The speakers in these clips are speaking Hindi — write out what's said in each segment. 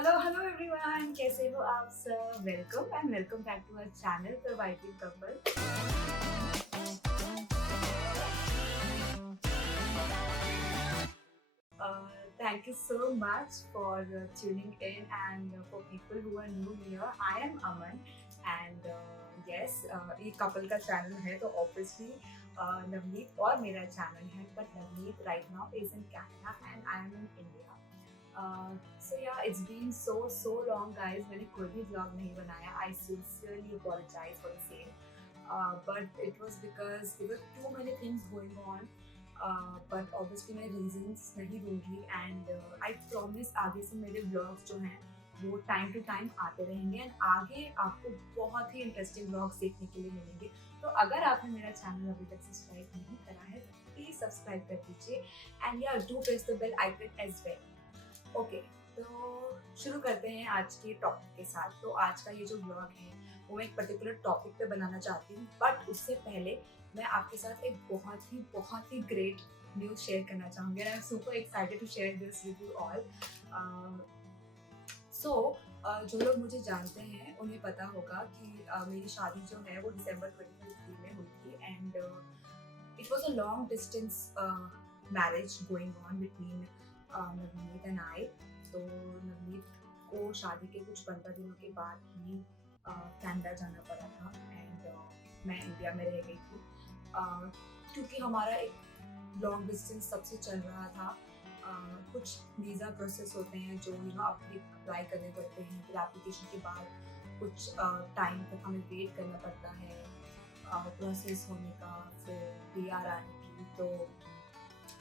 हेलो हेलो एवरीवन, कैसे हो आप सब। Welcome and welcome back to our channel the YT couple. Thank you so much for tuning in, and for people who are new here, I am Aman and yes, ये कपल का चैनल है तो ऑब्वियसली नवनीत और मेरा चैनल है, but Navneet right now is in Canada and I am in India. So yeah, it's been so long guys, मैंने कोई भी vlog नहीं बनाया। I sincerely apologize for the same, but it was because there were too many things going on, but obviously मैं reasons नहीं दूंगी and I promise आगे से मेरे vlogs जो हैं वो टाइम टू टाइम आते रहेंगे एंड आगे आपको बहुत ही इंटरेस्टिंग व्लॉग्स देखने के लिए मिलेंगे। तो अगर आपने मेरा चैनल अभी तक सब्सक्राइब नहीं करा है तो प्लीज सब्सक्राइब कर दीजिए and yeah do press the bell icon as well. Okay, तो शुरू करते हैं आज के टॉपिक के साथ। तो आज का ये जो ब्लॉग है वो मैं एक पर्टिकुलर टॉपिक पे बनाना चाहती हूँ, बट उससे पहले मैं आपके साथ एक बहुत ही ग्रेट न्यूज़ शेयर करना चाहूँगी। I am super excited to share this with you all. जो लोग मुझे जानते हैं उन्हें पता होगा कि मेरी शादी जो है वो दिसंबर 2023 में हुई थी and it was a long distance marriage going on between Navneet and I. तो नवनीत को शादी के कुछ 15 दिनों के बाद ही कनाडा जाना पड़ा था एंड मैं इंडिया में रह गई थी क्योंकि हमारा एक लॉन्ग डिस्टेंस सबसे चल रहा था। कुछ वीज़ा प्रोसेस होते हैं जो अप्लाई करने पड़ते हैं, फिर एप्लीकेशन के बाद कुछ टाइम तक हमें वेट करना पड़ता है प्रोसेस होने का, फिर PR आने की। तो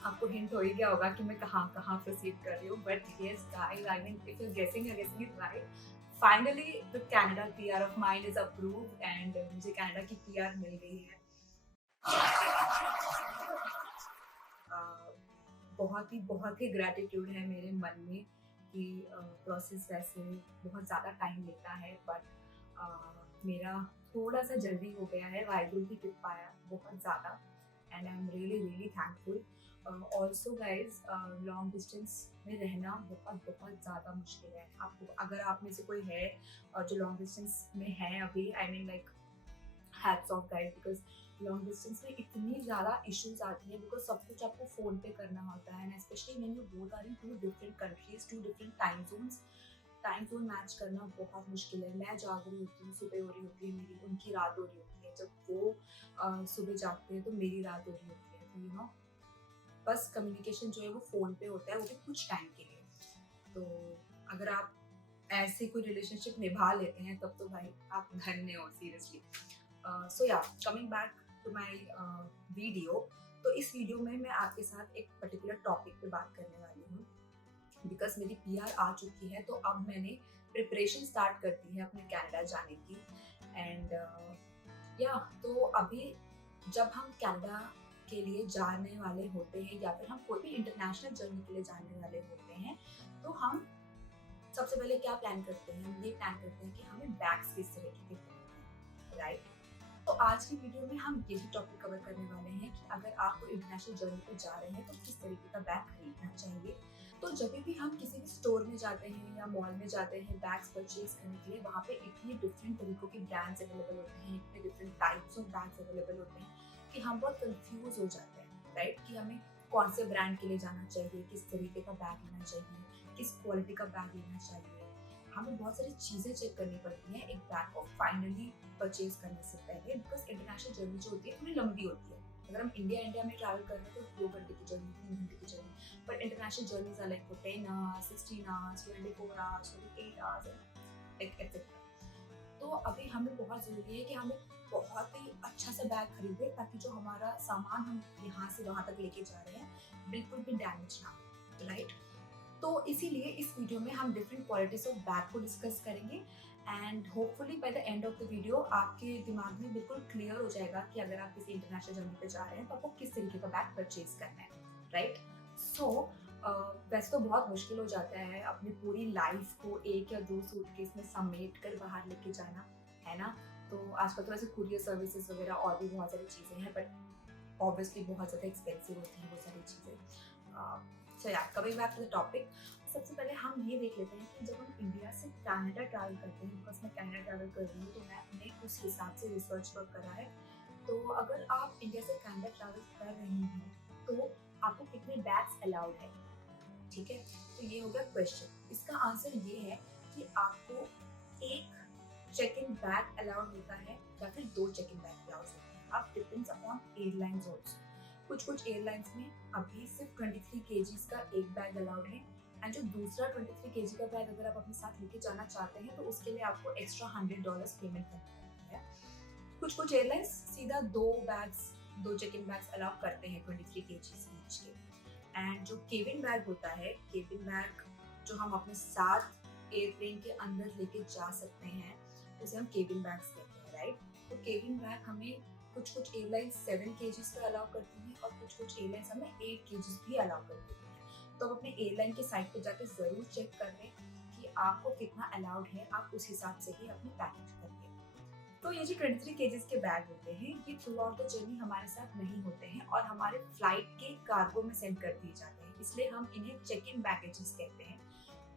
आपको हिंट हो ही गया होगा कि मैं कहाँ प्रोसीड कर रही हूँ, but yes guys, I mean if you गेसिंग it right, finally the Canada PR of mine is approved and मुझे कनाडा की PR मिल गई है। बहुत ही ग्रैटिट्यूड है मेरे मन में कि प्रोसेस वैसे बहुत ज़्यादा टाइम लेता है, बट मेरा थोड़ा सा जल्दी हो गया है। वाहिगुरु की कृपा है बहुत ज़्यादा and I am really thankful. Also guys, long distance में रहना बहुत ज़्यादा मुश्किल है। आपको अगर आप में से कोई है जो लॉन्ग डिस्टेंस में है अभी, I mean like hats off guys, because long distance में इतनी ज़्यादा इश्यूज आती है बिकॉज सब कुछ आपको फ़ोन पे करना होता है and specially when you both are in two different countries, two different time zone match करना बहुत मुश्किल है। मैं जाग रही होती हूँ, सुबह हो रही होती है मेरी, उनकी रात हो रही होती है। जब वो सुबह जागते हैं तो मेरी रात हो रही होती है। तो यू नो, बस कम्युनिकेशन जो है वो फ़ोन पे होता है, वो भी कुछ टाइम के लिए। तो अगर आप ऐसे कोई रिलेशनशिप निभा लेते हैं तब तो भाई आप धन्य हो, seriously. So yeah, coming back to my video. तो इस वीडियो में मैं आपके साथ एक पर्टिकुलर टॉपिक पे बात करने वाली हूँ बिकॉज मेरी PR आ चुकी है। तो अब मैंने प्रिपरेशन स्टार्ट कर दी है अपने कनाडा जाने की एंड या तो अभी जब हम कनाडा के लिए जाने वाले होते हैं या फिर हम कोई भी इंटरनेशनल जर्नी के लिए जाने वाले होते हैं तो हम सबसे पहले क्या प्लान करते हैं? हम ये प्लान करते हैं कि हमें बैग्स किस तरह के हैं, राइट? तो आज की वीडियो में हम यही टॉपिक कवर करने वाले हैं कि अगर आप कोई इंटरनेशनल जर्नी पर जा रहे हैं तो किस तरीके का बैग खरीदना चाहिए। तो जब भी हम किसी भी स्टोर में जाते हैं या मॉल में जाते हैं बैग्स परचेज करने के लिए, वहाँ पे इतने डिफरेंट तरीकों के ब्रांड्स अवेलेबल होते हैं, इतने different types of bags available होते हैं कि हम बहुत कंफ्यूज हो जाते हैं, राइट? कि हमें कौन से ब्रांड के लिए जाना चाहिए, किस तरीके का बैग लेना चाहिए, किस क्वालिटी का बैग लेना चाहिए। हमें बहुत सारी चीज़ें चेक करनी पड़ती हैं एक बैग को फाइनली परचेज करने से पहले, बिकॉज इंटरनेशनल जर्नी जो होती है थोड़ी लंबी होती है। अगर हम इंडिया में ट्रैवल कर रहे हैं तो 2 घंटे की जर्नी, 3 घंटे की journey, but international journeys are like 10 hours, 16 hours, 24 hours, 28 hours etcetera. तो अभी हमें बहुत ज़रूरी है कि हमें बहुत ही अच्छा सा बैग खरीदें ताकि जो हमारा सामान हम यहाँ से वहाँ तक लेके जा रहे हैं बिल्कुल भी डैमेज ना हो, राइट? तो इसीलिए इस वीडियो में हम डिफरेंट क्वालिटीज ऑफ बैग को डिस्कस करेंगे and hopefully by the end of the video आपके दिमाग में बिल्कुल क्लियर हो जाएगा कि अगर आप किसी इंटरनेशनल जर्नी पे जा रहे हैं तो आपको किस तरीके का बैग परचेज करना है, राइट? सो वैसे तो बहुत मुश्किल हो जाता है अपनी पूरी लाइफ को 1 या 2 सूटकेस में समेट कर बाहर लेके जाना, है ना? तो आजकल तो वैसे कुरियर सर्विसेज वगैरह और भी बहुत सारी चीज़ें हैं, बट ऑब्वियसली बहुत ज़्यादा एक्सपेंसिव होती हैं वो सारी चीज़ें। So yeah, coming back to the topic, सबसे पहले हम ये देख लेते हैं कि जब हम कनाडा ट्रैवल करते हैं, बिकॉज मैं कनाडा ट्रैवल कर रही हूँ तो मैंने उस हिसाब से रिसर्च वर्क करा है। तो अगर आप इंडिया से कनाडा ट्रैवल कर रही हैं तो आपको कितने बैग्स अलाउड है, ठीक है। तो ये हो गया क्वेश्चन। इसका आंसर ये है कि आपको एक चेक इन बैग अलाउड होता है या फिर 2 चेक इन बैग अलाउड होते हैं। अब डिपेंड्स अपॉन एयरलाइंस ऑल्सो। कुछ एयरलाइंस में अभी सिर्फ 23 केजीज का एक बैग अलाउड है, एंड जो दूसरा 23 केजी का बैग अगर आप अपने साथ लेके जाना चाहते हैं तो उसके लिए आपको एक्स्ट्रा $100 पेमेंट करना पड़ता है। कुछ एयरलाइंस सीधा 2 चेक इन बैग्स अलाउ करते हैं 23 केजीज ईच के। एंड जो केबिन बैग होता है, केबिन बैग जो हम अपने साथ एयरप्लेन के अंदर लेके जा सकते हैं, उसे हम केबिन बैग्स कहते हैं, राइट। तो केबिन बैग हमें कुछ एयरलाइंस 7 केजीज का अलाउ करती हैं और कुछ एयरलाइंस हमें 8 केजीज भी अलाउ कर देती हैं। तो आप अपने एयरलाइन के साइट पे जाके ज़रूर चेक कर लें कि आपको कितना अलाउड है, आप उस हिसाब से ही अपनी पैकेज करिए। तो ये जो 23 केजीज के बैग होते हैं, ये थ्रू आउट द जर्नी हमारे साथ नहीं होते हैं और हमारे फ्लाइट के कार्गो में सेंड कर दिए जाते हैं, इसलिए हम इन्हें चेक इन बैगेजेस कहते हैं।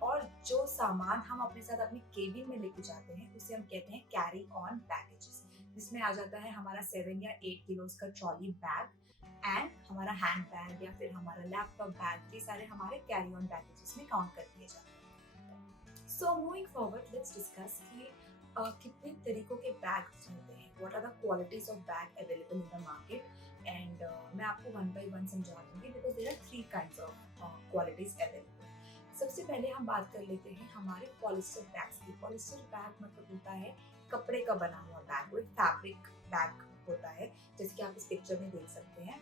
और जो सामान हम अपने साथ अपने केबिन में लेके जाते हैं उसे हम कहते हैं कैरी ऑन बैगेजेस, जिसमें आ जाता है हमारा 7 या 8 किलोज का ट्रॉली बैग एंड हमारा हैंड बैग या फिर हमारा लैपटॉप बैग, ये सारे हमारे कैरी ऑन बैगेजेस में काउंट कर दिए जाते हैं। So moving forward, let's discuss कि कितने तरीकों के बैग्स होते हैं, what are the qualities of bag available in the market, and मैं आपको वन बाय वन समझा दूंगी because there are 3 kinds of qualities available. सबसे पहले हम बात कर लेते हैं हमारे पॉलिस्टर बैग्स की। पॉलिस्टर बैग मतलब होता है कपड़े का बना हुआ बैग, वो एक फैब्रिक बैग होता है, जैसे कि आप इस पिक्चर में देख सकते हैं।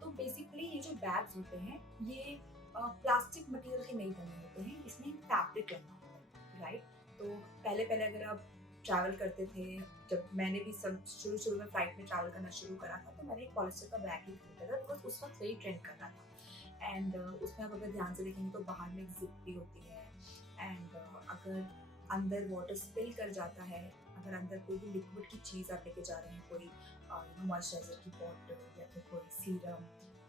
तो बेसिकली ये जो बैग्स होते हैं ये प्लास्टिक मटेरियल के नहीं बने होते हैं, इसमें फैब्रिक लगा होता है, राइट। तो पहले अगर आप ट्रैवल करते थे, जब मैंने भी सब शुरू में फ्लाइट में ट्रैवल करना शुरू करा था तो मैंने एक पॉलिस्टर का बैग ही खरीदा था, बिकॉज उस वक्त वही ट्रेंड कर रहा था। एंड उसमें आप अगर ध्यान से देखेंगे तो बाहर में एक जिप भी होती है, एंड अगर अंदर वाटर स्पिल कर जाता है, अगर अंदर कोई भी लिक्विड की चीज़ आप लेके जा रहे हैं, कोई मॉइस्चराइजर की बॉटल या फिर कोई सीरम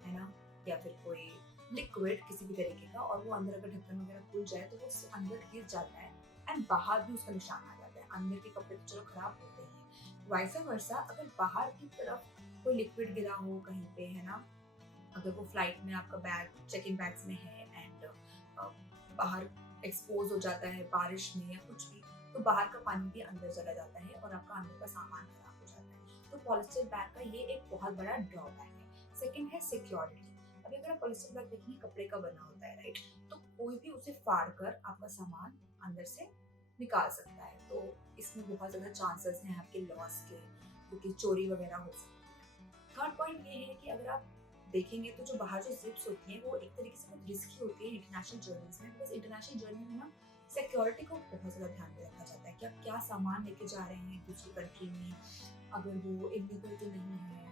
है ना, या फिर कोई लिक्विड किसी भी तरीके का, और वो अंदर अगर ढक्कन वगैरह खुल जाए तो वो अंदर गिर जाता है एंड बाहर भी उसका निशान आ जाता है। अंदर के कपड़े तो चलो खराब होते हैं, वाइस वर्सा अगर बाहर की तरफ कोई लिक्विड गिरा हो कहीं पे, है ना, अगर वो फ्लाइट में आपका बैग चेक इन बैग्स में है एंड बाहर एक्सपोज हो जाता है बारिश में या कुछ भी, तो बाहर का पानी भी अंदर चला जाता है और आपका अंदर का सामान खराब हो जाता है। तो पॉलिस्टर बैग का ये एक बहुत बड़ा ड्रॉबैक है। सेकेंड है सिक्योरिटी। अभी अगर आप पॉलिस्टर बैग देखेंगे, कपड़े का बना होता है, राइट, तो कोई भी उसे फाड़ कर आपका सामान अंदर से निकाल सकता है, तो इसमें बहुत ज़्यादा चांसेस हैं आपके लॉस के, क्योंकि चोरी वगैरह हो सकती है। थर्ड पॉइंट ये है कि अगर आप देखेंगे तो जो बाहर जो जिप्स होती हैं वो एक तरीके से बहुत रिस्की होती है इंटरनेशनल जर्नीज में, बिकॉज इंटरनेशनल जर्नी में ना सिक्योरिटी को बहुत ज़्यादा ध्यान में रखा जाता है कि आप क्या सामान लेके जा रहे हैं दूसरी कंट्री में, अगर वो इलीगल तो नहीं है।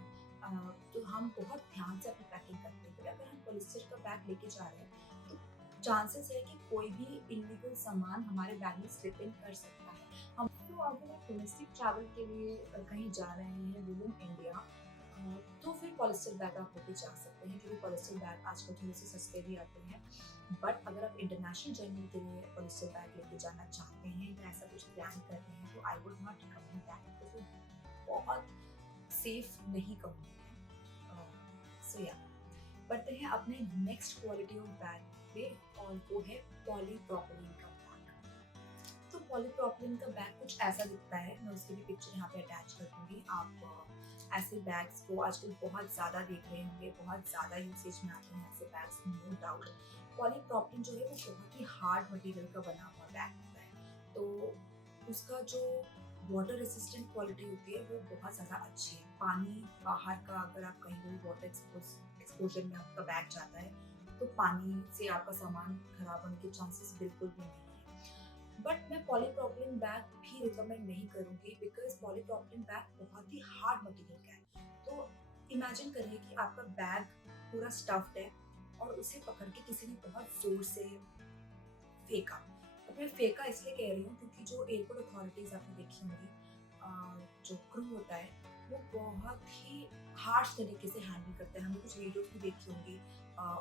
तो हम बहुत ध्यान से अपनी पैकिंग करते हैं। अगर हम पॉलिस्टर का बैग लेके जा रहे हैं तो चांसेस है कि कोई भी इलीगल सामान हमारे बैग में स्लिप इन कर सकता है। हम तो अगर आप डोमेस्टिक ट्रैवल के लिए कहीं जा रहे हैं विद इन इंडिया, तो फिर पॉलिस्टर बैग आप लेके जा सकते हैं, क्योंकि पॉलिस्टर बैग आजकल थोड़े से सस्ते भी आते हैं। बट अगर आप इंटरनेशनल जर्नी के लिए पॉलिस्टर बैग लेके जाना चाहते हैं या ऐसा कुछ प्लान कर रहे हैं, तो I would not recommend that, because वो बहुत सेफ नहीं कहूँगी मैं। सो या बढ़ते हैं अपने नेक्स्ट क्वालिटी ऑफ बैग पे, और वो है पॉलीप्रोपिलीन का बैग। तो पॉलीप्रोपिलीन का बैग कुछ ऐसा दिखता है, मैं उसकी भी पिक्चर यहाँ पे अटैच कर दूंगी। आप ऐसे बैग्स को आजकल बहुत ज़्यादा देख रहे होंगे, बहुत ज़्यादा यूसेज में आते हैं ऐसे बैग्स, नो डाउट। पॉलीप्रोपिलीन जो है वो बहुत ही हार्ड मटेरियल का बना हुआ बैग होता है, तो उसका जो वाटर रेसिस्टेंट क्वालिटी होती है वो बहुत ज़्यादा अच्छी है। पानी बाहर का अगर आप कहीं भी वाटर एक्सपोजर में आपका बैग जाता है तो पानी से आपका सामान खराब होने के चांसेस बिल्कुल भी नहीं है। बट मैं पॉलीप्रोपिलीन बैग भी रिकमेंड नहीं करूँगी, बिकॉज पॉलीप्रोपिलीन बैग बहुत ही हार्ड मटेरियल का है। तो इमेजिन करिए कि आपका बैग पूरा स्टफ्ड है और उसे पकड़ के किसी ने बहुत जोर से फेंका। अब मैं फेंका इसलिए कह रही हूँ क्योंकि जो एयरपोर्ट अथॉरिटीज़ आपने देखी होंगी, जो क्रू होता है वो बहुत ही हार्श तरीके से हैंडल करता है। हमने कुछ वीडियोस भी देखी होंगी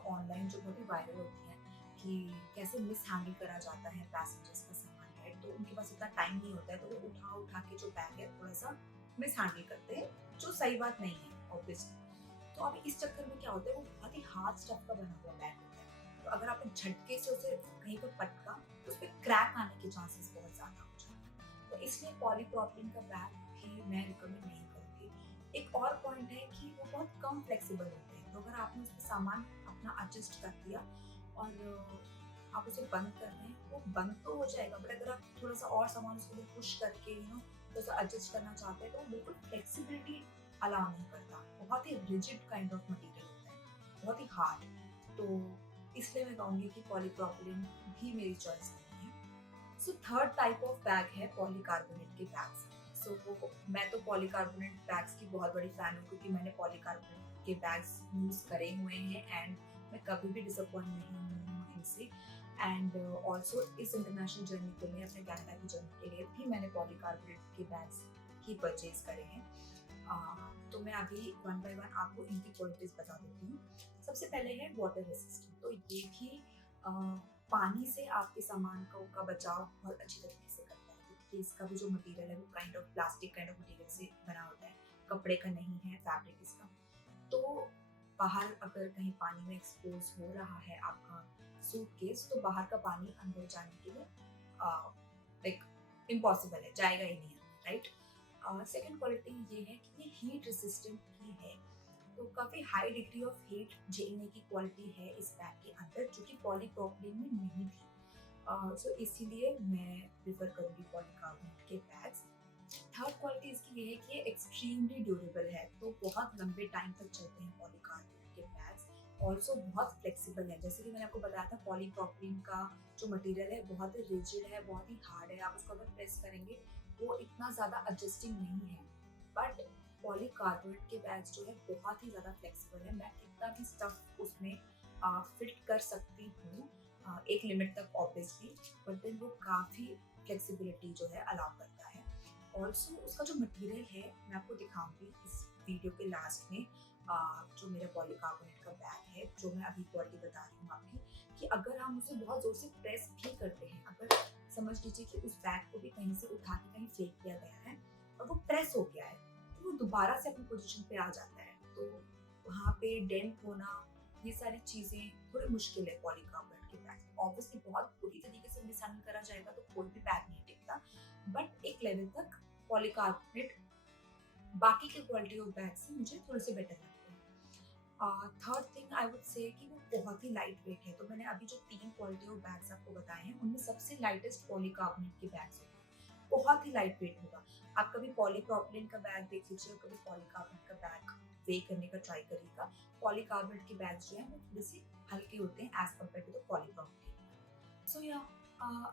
ऑनलाइन जो बहुत ही वायरल होती हैं कि कैसे मिस हैंडल करा जाता है पैसेंजर्स का सामान, राइट। तो पास इतना टाइम नहीं होता है, तो वो उठा उठा के जो बैग है थोड़ा सा मिस हैंडल करते हैं, जो सही बात नहीं है ऑब्वियसली। तो अभी इस चक्कर में क्या होता है, वो बहुत ही हार्ड स्टफ का बना हुआ बैग होता है, तो अगर आपने झटके से उसे कहीं पर पटका तो उस पर क्रैक आने के चांसेस बहुत ज्यादा हो जाते हैं। तो इसलिए पॉलीप्रोपिलीन का बैग भी मैं रिकमेंड नहीं करूँगी। एक और पॉइंट है कि वो बहुत कम फ्लेक्सिबल होते हैं, तो अगर आपने उसमें सामान अपना एडजस्ट कर दिया और आप उसे बंद कर रहे हैं, वो बंद तो हो जाएगा, बट अगर आप थोड़ा सा और सामान उसके अंदर पुश करके थोड़ा सा एडजस्ट करना चाहते हैं, तो वो बिल्कुल फ्लेक्सिबिलिटी अलाउ नहीं करता। बहुत ही रिजिड काइंड ऑफ मटेरियल होता है, बहुत ही हार्ड। तो इसलिए मैं कहूँगी कि पॉलीप्रोपिलीन भी मेरी चॉइस नहीं है। So third type of bag है पॉलीकार्बोनेट के बैग्स। सो मैं तो पॉलीकार्बोनेट बैग्स की बहुत बड़ी फैन हूँ, क्योंकि मैंने पॉलीकार्बोनेट के बैग्स यूज करे हुए हैं एंड मैं कभी भी डिसअपॉइंट नहीं हुई हूँ इनसे। एंड ऑल्सो इस इंटरनेशनल जर्नी के लिए, अपने कनाडा की जर्नी के लिए भी मैंने पॉलीकार्बोनेट के बैग्स ही परचेज करे हैं। तो मैं अभी वन बाय वन आपको इनकी क्वालिटीज बता देती हूँ। सबसे पहले है वाटर रेसिस्टेंट। तो ये भी पानी से आपके सामान का बचाव बहुत अच्छी तरीके से करता है, क्योंकि इसका भी जो मटेरियल है वो kind of plastic kind of material से बना होता है, कपड़े का नहीं है, फैब्रिक इसका। तो बाहर अगर कहीं पानी में एक्सपोज हो रहा है आपका सूटकेस, तो बाहर का पानी अंदर जाने के लिए लाइक इम्पॉसिबल है, जाएगा ही नहीं, राइट। सेकेंड क्वालिटी ये है कि ये हीट रेसिस्टेंट भी है, तो काफ़ी हाई डिग्री ऑफ हीट झेलने की क्वालिटी है इस बैग के अंदर, जो कि पॉलीप्रोपिलीन में नहीं थी। सो इसीलिए मैं प्रेफर करूँगी पॉलीकार्बोनेट के बैग्स। थर्ड क्वालिटी इसकी ये है कि ये एक्सट्रीमली ड्यूरेबल है, तो बहुत लंबे टाइम तक चलते हैं पॉलीकार्बोनेट के बैग्स। ऑल्सो बहुत फ्लेक्सिबल है, जैसे कि मैंने आपको बताया था पॉलीप्रोपिलीन का जो मटेरियल है बहुत ही रिजिड है, बहुत ही हार्ड है, आप उसको अगर प्रेस करेंगे वो इतना ज़्यादा एडजस्टिंग नहीं है। बट पॉलीकार्बोनेट के बैग्स जो है बहुत ही ज़्यादा फ्लेक्सिबल है, मैं कितना भी स्टफ उसमें फिट कर सकती हूँ एक लिमिट तक ऑब्वियसली, बट देन वो काफ़ी फ्लेक्सिबिलिटी जो है अलाउ करता है। ऑल्सो उसका जो मटेरियल है मैं आपको दिखाऊंगी इस वीडियो के लास्ट में। जो मेरा पॉलीकार्बोनेट का बैग है, जो मैं अभी क्वालिटी बता रही हूँ आपकी, कि अगर हम उसे बहुत जोर से प्रेस भी करते हैं, अगर समझ लीजिए कि उस बैग को भी कहीं से उठा के कहीं फेंक दिया गया है और वो प्रेस हो गया है, तो वो दोबारा से अपनी पोजीशन पे आ जाता है, तो वहाँ पे डेंट होना, ये सारी चीज़ें थोड़ी मुश्किल है पॉलीकार्बोनेट के बैग। ऑब्वियसली बहुत बुरी तरीके से मिसहैंडल करा जाएगा तो कोई भी बैग नहीं टिकता, बट एक लेवल तक पॉलीकार्बोनेट बाकी के क्वालिटी ऑफ बैग से मुझे थोड़े से बेटर लगते हैं। Third thing I would say कि वो बहुत ही लाइट वेट है। तो मैंने अभी जो 3 क्वालिटी ऑफ बैग्स आपको बताए हैं, उनमें सबसे लाइटेस्ट पॉलीकार्बोनेट के बैग्स होते हैं, बहुत ही लाइट वेट होगा। आप कभी पॉलीप्रोपिलीन का बैग देख लीजिए, कभी पॉलीकार्बोनेट का बैग वे करने का ट्राई करिएगा। पॉलीकार्बोनेट के बैग्स जो है वो थोड़े से हल्के होते हैं as compared to the polypropylene. So या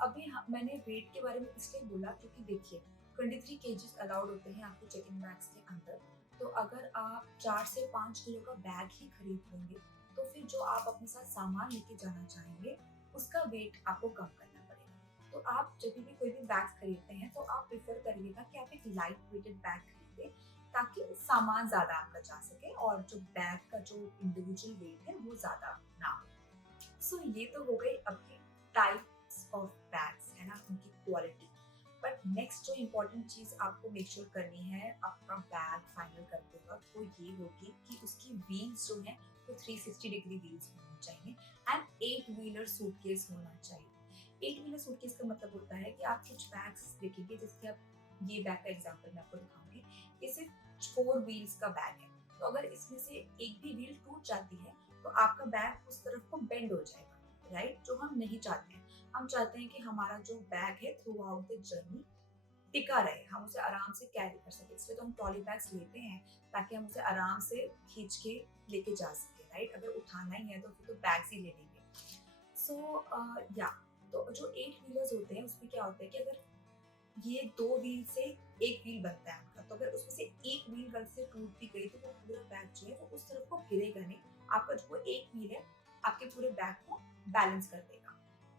अभी मैंने वेट के बारे में इसलिए बोला क्योंकि देखिए 23 केजीज अलाउड होते हैं आपके चेकिंग बैग्स के अंदर। तो अगर आप 4 से 5 किलो का बैग ही खरीद लेंगे, तो फिर जो आप अपने साथ सामान लेके जाना चाहेंगे उसका वेट आपको कम करना पड़ेगा। तो आप जब भी कोई भी बैग खरीदते हैं तो आप प्रेफर करिएगा कि आप एक लाइट वेटेड बैग खरीदें, ताकि सामान ज़्यादा आपका जा सके और जो बैग का जो इंडिविजुअल वेट है वो ज़्यादा ना हो। सो ये तो हो गई अभी टाइप्स ऑफ बैग्स, है ना, उनकी क्वालिटी। बट नेक्स्ट जो इम्पोर्टेंट चीज़ आपको मेक श्योर करनी है अपना बैग फाइनल करते वक्त, वो ये होगी कि उसकी व्हील्स जो है वो 360 डिग्री व्हील्स होनी चाहिए एंड 8 व्हीलर सूटकेस होना चाहिए। 8 व्हीलर सूटकेस का मतलब होता है कि आप कुछ बैग्स देखेंगे, जैसे आप ये बैग का एग्जाम्पल मैं आपको दिखाऊंगी, ये सिर्फ 4 व्हील्स का बैग है, तो अगर इसमें से एक भी व्हील टूट जाती है तो आपका बैग उस तरफ को बेंड हो जाएगा, राइट, जो हम नहीं चाहते हैं। हम चाहते हैं कि हमारा जो बैग है थ्रू आउट द जर्नी टिका रहे, हम उसे आराम से कैरी कर सके, इसलिए तो हम ट्रॉली बैग्स लेते हैं ताकि हम उसे आराम से खींच के लेके जा सके, राइट। अगर उठाना ही है तो फिर तो बैग्स ही ले लेंगे। सो या तो जो 8 व्हीलर्स होते हैं उसमें क्या होता है कि अगर ये 2 व्हील से एक व्हील बनता है उनका, तो अगर उसमें से एक व्हील गलती से टूट भी गई तो वो पूरा बैग जो है वो उस तरफ को गिरेगा नहीं, आपका जो एक व्हील है आपके पूरे बैग को बैलेंस कर देगा।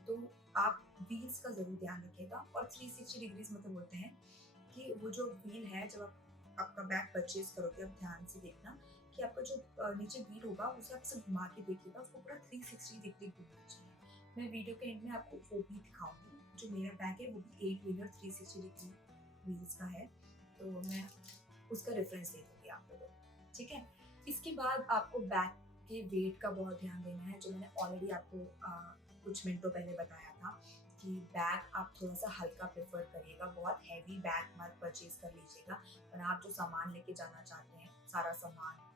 तो आप व्हील्स का जरूर ध्यान रखिएगा। और 360 डिग्रीज मतलब होते हैं कि वो जो व्हील है, जब आप आपका बैग परचेज करोगे, आप ध्यान से देखना कि आपका जो नीचे व्हील होगा उसे आप सिर्फ घुमा के देखिएगा, उसको पूरा 360 डिग्री घूमना चाहिए। मैं वीडियो के एंड में आपको वो भी दिखाऊंगी जो मेरा बैग है वो भी 8 व्हीलर 360 डिग्री व्हील्स का है, तो मैं उसका रेफरेंस दे दूँगी आप लोगों को, ठीक है। इसके बाद आपको बैग के वेट का बहुत ध्यान देना है, जो मैंने ऑलरेडी आपको कुछ मिनटों पहले बताया था कि बैग आप थोड़ा सा हल्का प्रेफर करिएगा, बहुत हैवी बैग मत परचेज कर लीजिएगा। और आप जो सामान लेके जाना चाहते हैं, सारा सामान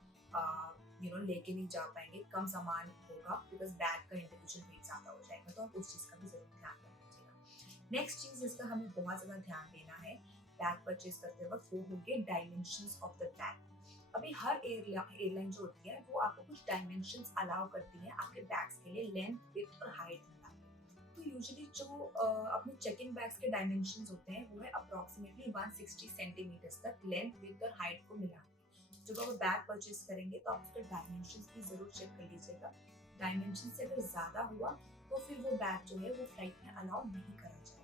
लेके नहीं जा पाएंगे, कम सामान होगा बिकॉज बैग का इंडिविजुअल वेट ज़्यादा हो जाएगा, तो आप उस चीज़ का भी ज़रूर ध्यान रखिएगा। नेक्स्ट चीज़ जिसका हमें बहुत ज़्यादा ध्यान देना है बैग परचेज करते वक्त, वो होंगे डायमेंशंस ऑफ द बैग। अभी हर एयरलाइन जो होती है वो आपको कुछ डायमेंशंस अलाउ करती है आपके बैग्स के लिए, लेंथ, विड्थ और हाइट मिला के। तो यूजुअली जो अपने चेक इन बैग्स के डायमेंशंस होते हैं वो है अप्रॉक्सीमेटली 160 सेंटीमीटर्स तक लेंथ, विड्थ और हाइट को मिला के। जब आप बैग परचेज करेंगे तो आप उसके डायमेंशंस भी जरूर चेक कर लीजिएगा। डायमेंशन से अगर ज्यादा हुआ तो फिर वो बैग जो है वो फ्लाइट में अलाउ नहीं करा जाएगा।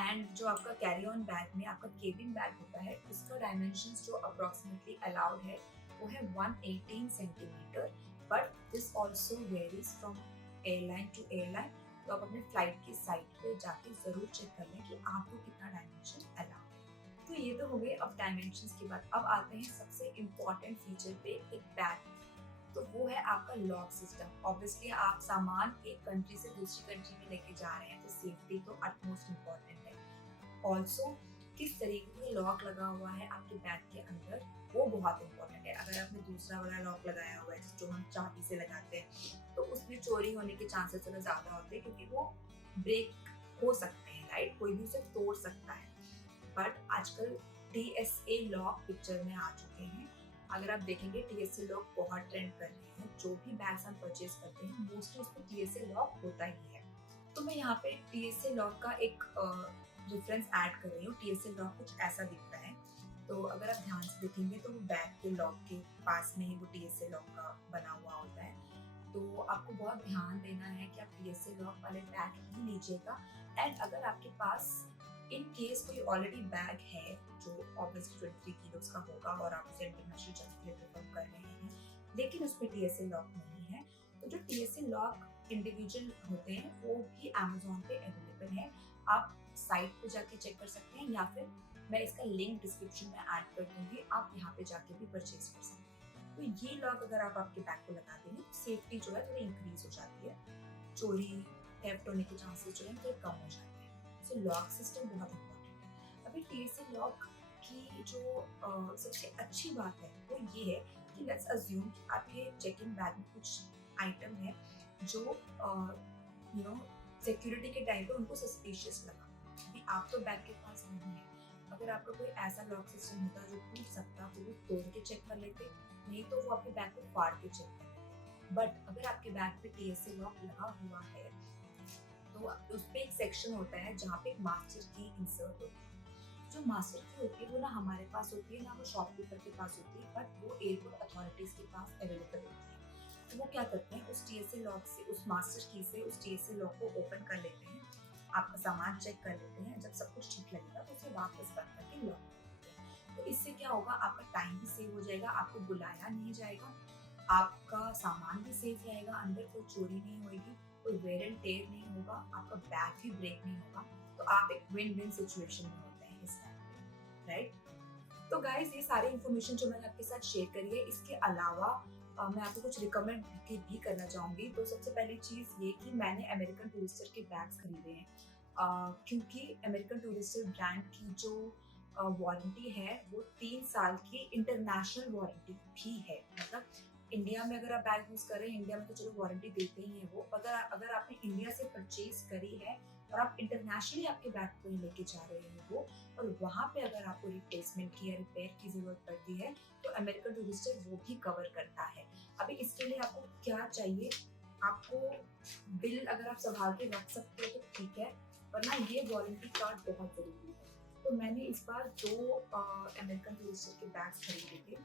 एंड जो आपका कैरी ऑन बैग में आपका केबिन बैग होता है, उसका डायमेंशंस जो अप्रॉक्सीमेटली अलाउड है वो है 118 centimetre, but this also varies from airline to airline. तो आप अपने फ्लाइट की साइट पे जाके जरूर चेक कर लें कि आपको कितना डायमेंशन अलाउड। तो ये तो हो गए अब डायमेंशंस के बाद। अब आते हैं सबसे इम्पोर्टेंट फीचर पे एक बैग, तो वो है आपका लॉक सिस्टम। ऑब्वियसली आप सामान एक कंट्री से दूसरी कंट्री में लेके जा रहे हैं तो सेफ्टी तो अटमोस्ट इम्पोर्टेंट है। ऑल्सो किस तरीके का लॉक लगा हुआ है आपके बैग के अंदर, वो बहुत इम्पोर्टेंट है। अगर आपने दूसरा वाला लॉक लगाया हुआ है जो हम चाबी से लगाते हैं, तो उसमें चोरी होने के चांसेस थोड़ा ज्यादा होते हैं क्योंकि वो ब्रेक हो सकते हैं, राइट, कोई भी उसे तोड़ सकता है। बट आजकल TSA लॉक पिक्चर में आ चुके हैं। अगर आप देखेंगे TSA लॉक बहुत ट्रेंड कर रहे हैं, जो भी बैग्स हम परचेज करते हैं मोस्टली उसमें TSA लॉक होता ही है। तो मैं यहाँ पे TSA लॉक का एक रेफरेंस ऐड कर रही हूँ। TSA लॉक कुछ ऐसा दिखता है, तो अगर आप ध्यान से देखेंगे तो वो बैग के लॉक के पास में ही वो TSA लॉक का बना हुआ होता है। तो आपको बहुत ध्यान देना है कि आप TSA लॉक वाले बैग ही लीजिएगा। एंड अगर आपके पास इन केस कोई ऑलरेडी बैग है जो ऑब्वियसली 23 किलोस का होगा और आप उसे इंटरनेशनल जर्नी के लिए प्रेफर कर रहे हैं, लेकिन उसमें TSA लॉक नहीं है, तो जो TSA लॉक इंडिविजुअल होते हैं वो भी Amazon पे अवेलेबल है। आप साइट पे जाके चेक कर सकते हैं, या फिर मैं इसका लिंक डिस्क्रिप्शन में ऐड कर दूंगी, आप यहाँ पे जाके भी परचेज कर सकते हैं। तो ये लॉक अगर आप आपके बैग को लगा देंगे तो सेफ्टी जो है थोड़ी इंक्रीज हो जाती है, चोरी थेफ्ट होने के चांसेस जो है थोड़े कम हो जाते हैं। सो लॉक सिस्टम बहुत इम्पोर्टेंट है। अभी TSA लॉक की जो सबसे अच्छी बात है वो ये है कि लेट्स अज्यूम कि आपके चेक इन बैग में कुछ आइटम है जो सिक्योरिटी के टाइम पे उनको सस्पिशियस लगा। अभी आप तो बैग के पास नहीं है, अगर आपका कोई ऐसा लॉक सिस्टम होता जो टूट सकता तो वो तोड़ के चेक कर लेते, नहीं तो वो आपके बैग को फाड़ के चेक कर लेते। बट अगर आपके बैग पे TSA लॉक लगा हुआ है तो उस पे एक सेक्शन होता है जहाँ पे एक मास्टर की इंसर्ट होती है। जो मास्टर की होती है वो ना हमारे पास होती है ना वो शॉपकीपर के पास होती है, बट वो एयरपोर्ट अथॉरिटीज के पास अवेलेबल होती है। तो वो क्या करते हैं, उस TSA लॉक से, उस मास्टर की से उस TSA लॉक को ओपन कर लेते हैं, आपका सामान चेक कर लेते हैं, जब सब कुछ ठीक लगेगा तो उसे वापस बंद करके लॉक कर देते हैं। तो इससे क्या होगा, आपका टाइम भी सेव हो जाएगा, आपको बुलाया नहीं जाएगा, आपका सामान भी सेफ रहेगा, अंदर कोई चोरी नहीं होगी, कोई वेयर एंड टेयर नहीं होगा, आपका बैग भी ब्रेक नहीं होगा। तो आप एक विन विन सिचुएशन में होते हैं इस टाइम पे, राइट। तो गाइस ये सारी इन्फॉर्मेशन जो मैंने आपके साथ शेयर करी है, इसके अलावा मैं आपको कुछ रिकमेंड भी करना चाहूंगी। तो सबसे पहली चीज ये कि मैंने अमेरिकन टूरिस्टर के बैग्स खरीदे हैं, क्योंकि अमेरिकन टूरिस्टर ब्रांड की जो वारंटी है वो 3 साल की इंटरनेशनल वारंटी भी है। मतलब इंडिया में अगर आप बैग यूज कर रहे हैं, इंडिया में तो चलो वारंटी देते ही है वो, अगर आपने इंडिया से परचेज करी है और आप इंटरनेशनली आपके बैग को ही लेके जा रहे हैं वो, और वहाँ पे अगर आपको रिप्लेसमेंट की या रिपेयर की जरूरत पड़ती है तो अमेरिकन टूरिस्टर वो भी कवर करता है। अभी इसके लिए आपको क्या चाहिए, आपको बिल अगर आप संभाल के रख सकते हो तो ठीक है, वरना ये वारंटी कार्ड बहुत जरूरी है। तो मैंने इस बार 2 अमेरिकन टूरिस्टर के बैग्स खरीदे थे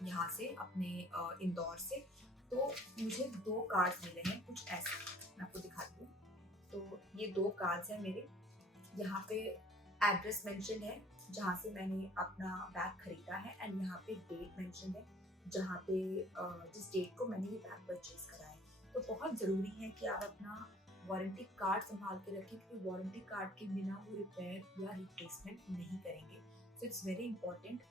यहाँ से, अपने इंदौर से। तो मुझे 2 कार्ड्स मिले हैं कुछ ऐसे, मैं आपको दिखाती हूँ। तो ये 2 कार्ड्स हैं मेरे, यहाँ पे एड्रेस मेंशन है जहाँ से मैंने अपना बैग खरीदा है, एंड यहाँ पे डेट मेंशन है जहाँ पे जिस डेट को मैंने ये बैग परचेज करा है। तो बहुत ज़रूरी है कि आप अपना वारंटी कार्ड संभाल के रखें, क्योंकि वारंटी कार्ड के बिना वो रिपेयर या रिप्लेसमेंट नहीं करेंगे। So it's very important.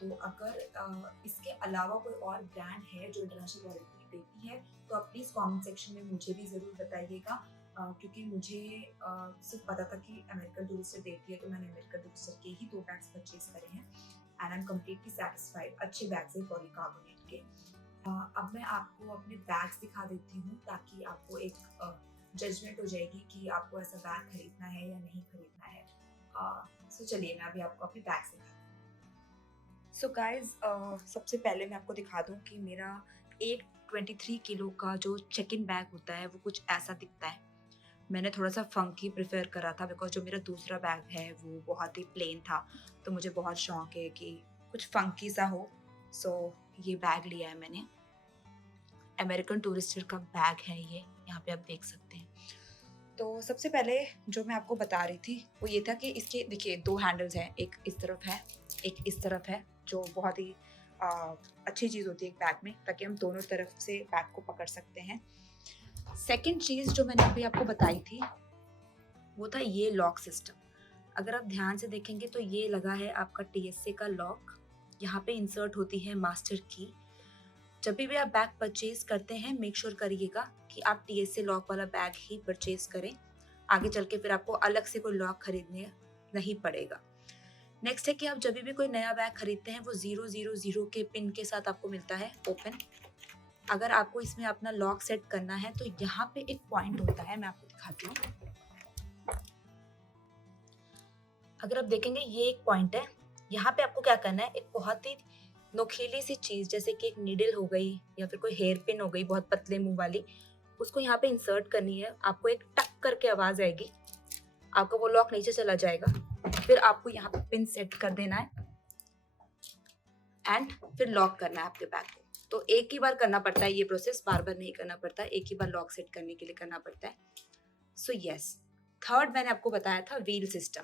तो अगर इसके अलावा कोई और ब्रांड है जो इंटरनेशनल वारंटी देती है तो आप प्लीज़ कमेंट सेक्शन में मुझे भी ज़रूर बताइएगा, क्योंकि मुझे सिर्फ पता था कि अमेरिकन टूरिस्टर देती है, तो मैंने अमेरिकन टूरिस्टर के ही 2 बैग्स परचेज करे हैं and I am completely satisfied. अच्छे बैग्स हैं पॉलीकार्बोनेट के। अब मैं आपको अपने बैग्स दिखा देती हूँ ताकि आपको एक जजमेंट हो जाएगी कि आपको ऐसा बैग खरीदना है या नहीं खरीदना है। सो चलिए मैं अभी आपको अपने बैग्स दिखाती हूँ। सो गाइज, सबसे पहले मैं आपको दिखा दूँ कि मेरा एक 23 किलो का जो चेक इन बैग होता है वो कुछ ऐसा दिखता है। मैंने थोड़ा सा फंकी प्रेफर करा था बिकॉज जो मेरा दूसरा बैग है वो बहुत ही प्लेन था, तो मुझे बहुत शौक है कि कुछ फंकी सा हो। सो ये बैग लिया है मैंने, अमेरिकन टूरिस्टर का बैग है ये, यहाँ पे आप देख सकते हैं। तो सबसे पहले जो मैं आपको बता रही थी वो ये था कि इसके देखिए 2 हैंडल्स हैं, एक इस तरफ है एक इस तरफ है, जो बहुत ही अच्छी चीज़ होती है एक बैग में, ताकि हम दोनों तरफ से बैग को पकड़ सकते हैं। सेकंड चीज़ जो मैंने अभी आपको बताई थी वो था ये लॉक सिस्टम। अगर आप ध्यान से देखेंगे तो ये लगा है आपका TSA का लॉक, यहाँ पे इंसर्ट होती है मास्टर की। जब भी आप बैग परचेज करते हैं मेक श्योर करिएगा कि आप TSA लॉक वाला बैग ही परचेज करें, आगे चल के फिर आपको अलग से कोई लॉक खरीदने नहीं पड़ेगा। नेक्स्ट है कि आप जब भी कोई नया बैग खरीदते हैं वो 000 के पिन के साथ आपको मिलता है ओपन। अगर आपको इसमें अपना लॉक सेट करना है तो यहाँ पे एक पॉइंट होता है, मैं आपको दिखाती हूँ। अगर आप देखेंगे ये एक पॉइंट है, यहाँ पे आपको क्या करना है, एक बहुत ही नोकीली सी चीज जैसे कि एक नीडल हो गई या फिर कोई हेयर पिन हो गई बहुत पतले मुंह वाली, उसको यहाँ पे इंसर्ट करनी है। आपको एक टक करके आवाज आएगी, आपका वो लॉक नीचे चला जाएगा, फिर आपको यहाँ पे पिन सेट कर देना है एंड फिर लॉक करना है आपके बैग को। तो एक ही बार करना पड़ता है ये प्रोसेस, बार बार नहीं करना पड़ता, एक ही बार लॉक सेट करने के लिए करना पड़ता है। सो यस, थर्ड मैंने आपको बताया था व्हील सिस्टम।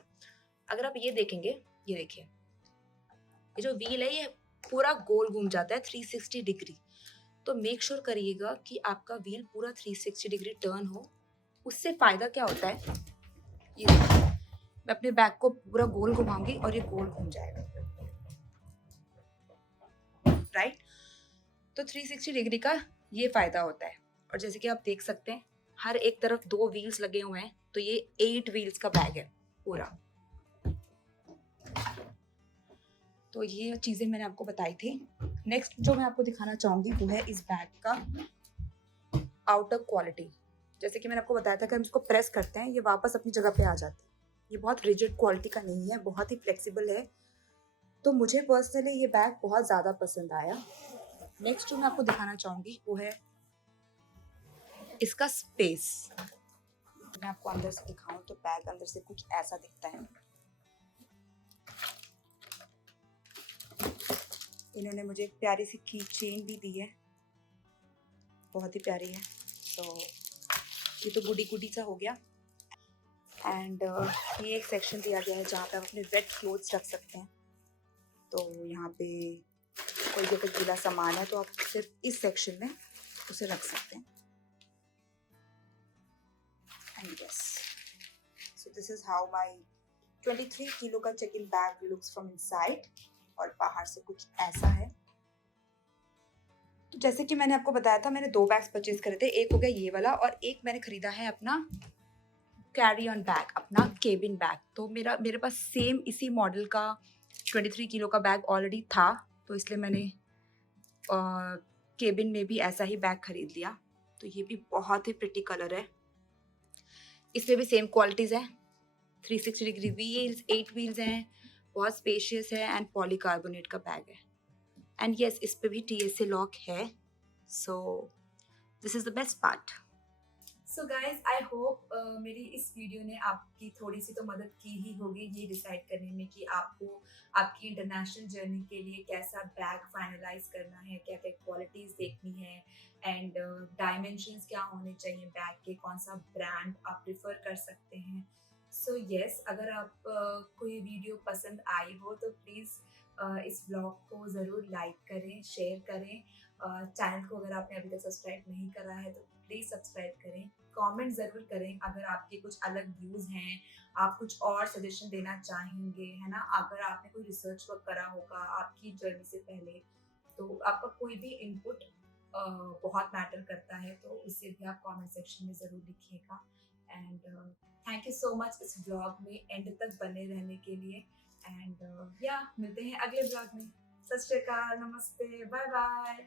अगर आप ये देखेंगे, ये देखिए ये जो व्हील है ये पूरा गोल घूम जाता है 360 डिग्री। तो मेक श्योर करिएगा कि आपका व्हील पूरा 360 डिग्री टर्न हो। उससे फायदा क्या होता है, ये देखिए मैं अपने बैग को पूरा गोल घुमाऊंगी और ये गोल घूम जाएगा, राइट। तो 360 डिग्री का ये फायदा होता है। और जैसे कि आप देख सकते हैं हर एक तरफ 2 व्हील्स लगे हुए हैं, तो ये 8 व्हील्स का बैग है पूरा। तो ये चीज़ें मैंने आपको बताई थी। नेक्स्ट जो मैं आपको दिखाना चाहूँगी वो है इस बैग का आउटर क्वालिटी। जैसे कि मैंने आपको बताया था कि हम इसको प्रेस करते हैं ये वापस अपनी जगह पे आ जाता है। ये बहुत रिजिड क्वालिटी का नहीं है, बहुत ही फ्लेक्सिबल है। तो मुझे पर्सनली ये बैग बहुत ज़्यादा पसंद आया। नेक्स्ट जो मैं आपको दिखाना चाहूँगी वो है इसका स्पेस। मैं आपको अंदर से दिखाऊँ तो बैग अंदर से कुछ ऐसा दिखता है। इन्होंने मुझे एक प्यारी सी की चेन भी दी है, बहुत ही प्यारी है। सो ये तो गुडी गुडी सा हो गया। एंड ये एक सेक्शन दिया गया है जहाँ पे आप अपने वेट क्लोथ्स रख सकते हैं। तो यहाँ पे कोई भी अगर गीला सामान है तो आप सिर्फ इस सेक्शन में उसे रख सकते हैं। And yes, so this is how my 23 kilo का check in bag looks from inside, और बाहर से कुछ ऐसा है। तो जैसे कि मैंने आपको बताया था मैंने 2 बैग्स परचेज करे थे, एक हो गया ये वाला और एक मैंने खरीदा है अपना कैरी ऑन बैग, अपना केबिन बैग। तो मेरे पास सेम इसी मॉडल का 23 किलो का बैग ऑलरेडी था, तो इसलिए मैंने केबिन में भी ऐसा ही बैग खरीद लिया। तो ये भी बहुत ही प्रिटी कलर है, इसमें भी सेम क्वालिटीज़ हैं, 360 डिग्री व्हील्स, 8 व्हील्स हैं, बहुत स्पेशियस है एंड पॉलीकार्बोनेट का बैग है। एंड यस, इस पे भी TSA लॉक है। सो this is the best part. So guys, I hope मेरी इस वीडियो ने आपकी थोड़ी सी तो मदद की ही होगी ये डिसाइड करने में कि आपको आपकी इंटरनेशनल जर्नी के लिए कैसा बैग फाइनलाइज करना है, क्या क्या क्वालिटीज़ देखनी है एंड डायमेंशंस क्या होने चाहिए बैग के, कौन सा ब्रांड आप प्रिफर कर सकते हैं। सो यस, अगर आप कोई वीडियो पसंद आई हो तो प्लीज़ इस ब्लॉग को ज़रूर लाइक करें, शेयर करें। चैनल को अगर आपने अभी तक सब्सक्राइब नहीं करा है तो प्लीज़ सब्सक्राइब करें। कमेंट ज़रूर करें अगर आपके कुछ अलग व्यूज़ हैं, आप कुछ और सजेशन देना चाहेंगे, है ना? अगर आपने कोई रिसर्च वर्क करा होगा आपकी जर्नी से पहले, तो आपका कोई भी इनपुट बहुत मैटर करता है, तो उसे भी आप कमेंट सेक्शन में ज़रूर लिखिएगा। And thank you so much इस ब्लॉग में एंड तक बने रहने के लिए। एंड या मिलते हैं अगले ब्लॉग में। सत श्री अकाल, नमस्ते, बाय बाय।